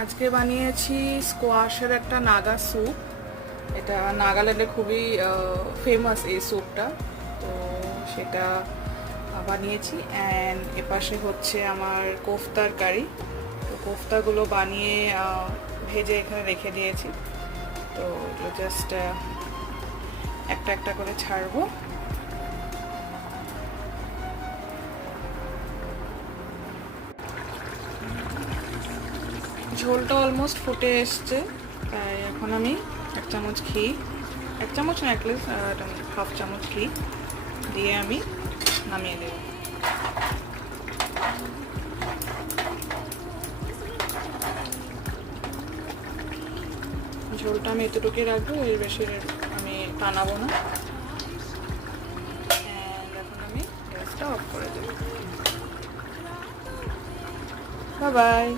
আজকে বানিয়েছি স্কোয়াশের একটা নাগা স্যুপ। এটা নাগাল্যান্ডে খুবই ফেমাস এই স্যুপটা, তো সেটা বানিয়েছি। অ্যান্ড এপাশে হচ্ছে আমার কোফতার কারি। তো কোফতাগুলো বানিয়ে ভেজে এখানে রেখে দিয়েছি। তো এগুলো জাস্ট একটা একটা করে ছাড়বো। ঝোলটা অলমোস্ট ফুটে এসছে, তাই এখন আমি এক চামচ ঘি, এক চামচ না অ্যাটলিস্ট হাফ চামচ ঘি দিয়ে আমি নামিয়ে দেব। ঝোলটা আমি এতটুকুই রাখবো, এর বেশি আমি টানাবো না। এখন আমি গ্যাসটা অফ করে দেবো। Bye bye.